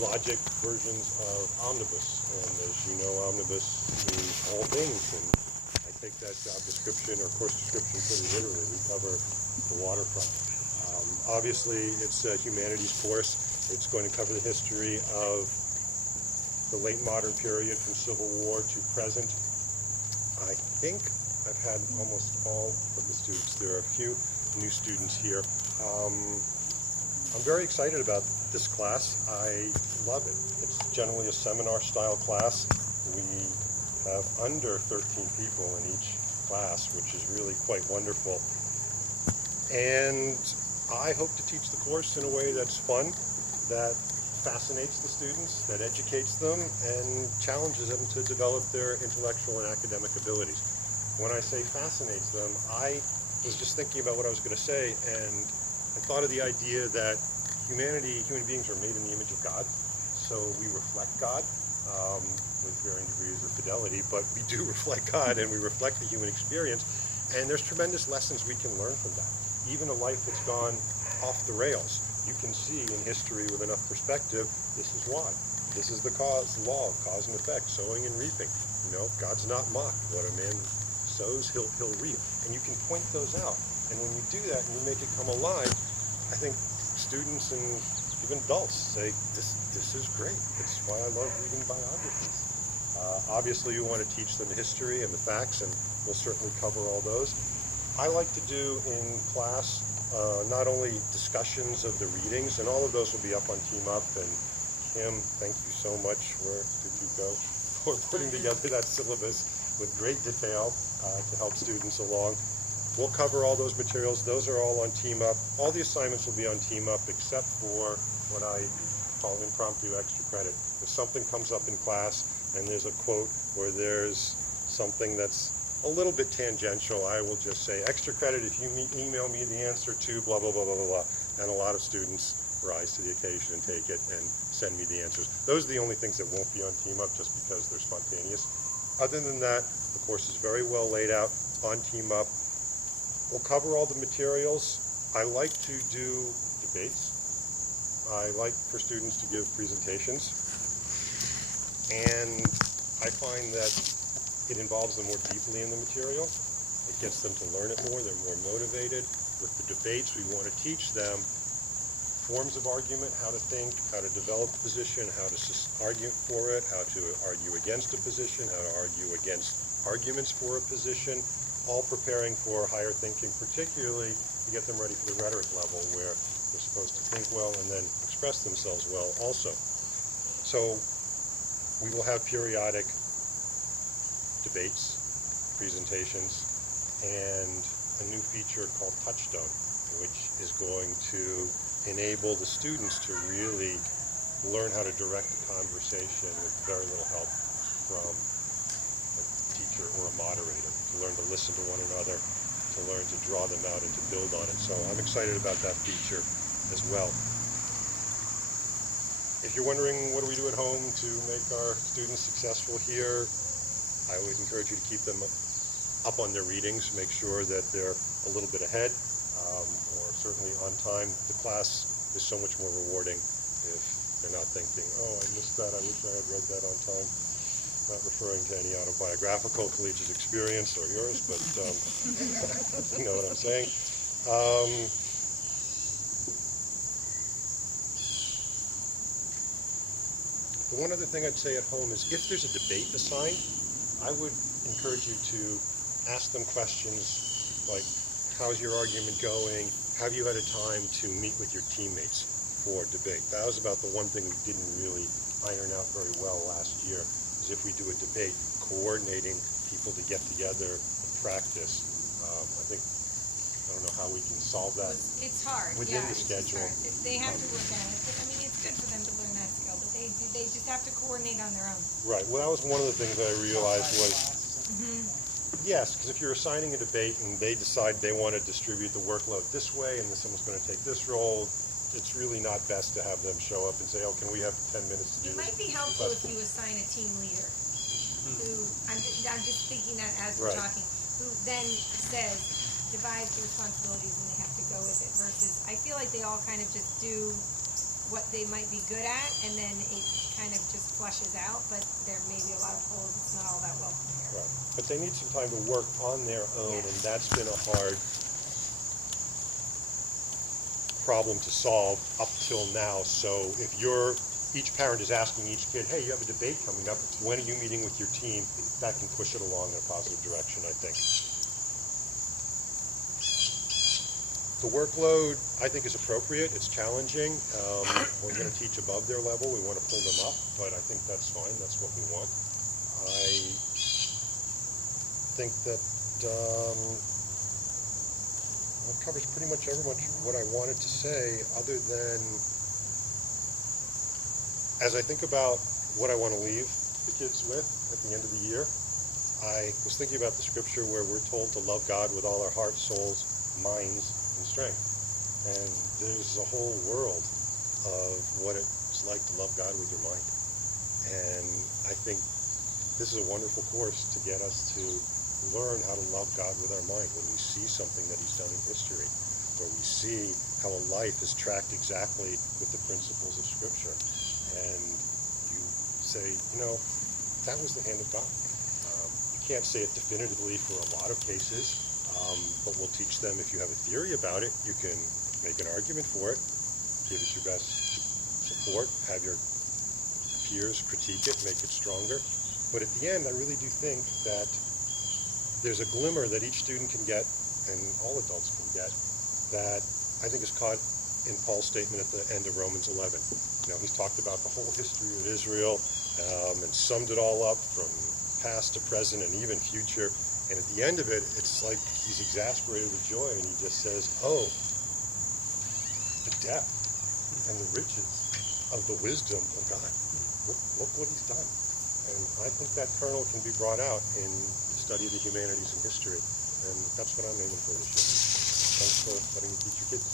logic versions of omnibus. And as you know, omnibus means all things. And I take that job description or course description pretty literally. We cover the waterfront. Obviously, it's a humanities course. It's going to cover the history of the late modern period from Civil War to present. I think I've had almost all of the students. There are a few new students here. I'm very excited about this class. I love it. It's generally a seminar-style class. We have under 13 people in each class, which is really quite wonderful. And I hope to teach the course in a way that's fun, that fascinates the students, that educates them, and challenges them to develop their intellectual and academic abilities. When I say fascinates them, I was just thinking about what I was going to say, and I thought of the idea that human beings are made in the image of God, so we reflect God with varying degrees of fidelity, but we do reflect God, and we reflect the human experience, and there's tremendous lessons we can learn from that. Even a life that's gone off the rails, you can see in history with enough perspective, this is why. This is the law of cause and effect, sowing and reaping. You know, God's not mocked. What a man sows, he'll reap. And you can point those out. And when you do that and you make it come alive, I think students and even adults say, this is great. It's why I love reading biographies. Obviously, you want to teach them history and the facts, and we'll certainly cover all those. I like to do in class not only discussions of the readings, and all of those will be up on Team Up. And Kim, thank you so much. Where did you go? For putting together that syllabus with great detail to help students along. We'll cover all those materials. Those are all on Team Up. All the assignments will be on Team Up except for what I call impromptu extra credit. If something comes up in class and there's a quote or there's something that's a little bit tangential, I will just say extra credit if you email me the answer to blah, blah, blah, blah, blah, blah. And a lot of students rise to the occasion and take it and send me the answers. Those are the only things that won't be on Team Up just because they're spontaneous. Other than that, the course is very well laid out on Team Up. We'll cover all the materials. I like to do debates. I like for students to give presentations. And I find that it involves them more deeply in the material. It gets them to learn it more. They're more motivated. With the debates, we want to teach them forms of argument, how to think, how to develop a position, how to argue for it, how to argue against a position, how to argue against arguments for a position, all preparing for higher thinking, particularly to get them ready for the rhetoric level where they're supposed to think well and then express themselves well also. So we will have periodic debates, presentations, and a new feature called Touchstone, which is going to enable the students to really learn how to direct a conversation with very little help from a teacher or a moderator, to learn to listen to one another, to learn to draw them out and to build on it. So I'm excited about that feature as well. If you're wondering what do we do at home to make our students successful here, I would encourage you to keep them up on their readings, make sure that they're a little bit ahead or certainly on time. The class is so much more rewarding if they're not thinking, oh, I missed that, I wish I had read that on time. Not referring to any autobiographical collegiate experience or yours, but you know what I'm saying. The one other thing I'd say at home is if there's a debate assigned, I would encourage you to ask them questions like, how's your argument going? Have you had a time to meet with your teammates for debate? That was about the one thing we didn't really iron out very well last year, is if we do a debate, coordinating people to get together and practice. I don't know how we can solve that. It's hard. Within the schedule. They have to work on it. But, I mean, it's good for them to learn that skill, but they just have to coordinate on their own. Right. Well, that was one of the things that I realized was, yes, because if you're assigning a debate and they decide they want to distribute the workload this way and then someone's going to take this role, it's really not best to have them show up and say, oh, can we have 10 minutes to do this? It might be helpful if you assign a team leader who, I'm just thinking that as we're talking, who then says, divides the responsibilities and they have to go with it, versus I feel like they all kind of just do what they might be good at, and then it kind of just flushes out, but there may be a lot of holes. It's not all that well prepared. Right. But they need some time to work on their own, Yeah. and that's been a hard problem to solve up till now. So if each parent is asking each kid, hey, you have a debate coming up, when are you meeting with your team? That can push it along in a positive direction, I think. The workload, I think, is appropriate. It's challenging. We're going to teach above their level. We want to pull them up, but I think that's fine. That's what we want. I think that that covers pretty much what I wanted to say, other than, as I think about what I want to leave the kids with at the end of the year, I was thinking about the scripture where we're told to love God with all our hearts, souls, minds, and strength. And there's a whole world of what it's like to love God with your mind. And I think this is a wonderful course to get us to learn how to love God with our mind when we see something that he's done in history, where we see how a life is tracked exactly with the principles of Scripture. And you say, that was the hand of God. You can't say it definitively for a lot of cases, but we'll teach them. If you have a theory about it, you can make an argument for it, give it your best support, have your peers critique it, make it stronger. But at the end, I really do think that there's a glimmer that each student can get, and all adults can get, that I think is caught in Paul's statement at the end of Romans 11. He's talked about the whole history of Israel and summed it all up from past to present and even future. And at the end of it, it's like he's exasperated with joy, and he just says, oh, the depth and the riches of the wisdom of God. Look what he's done. And I think that kernel can be brought out in the study of the humanities and history. And that's what I'm aiming for this year. Thanks for letting me teach your kids.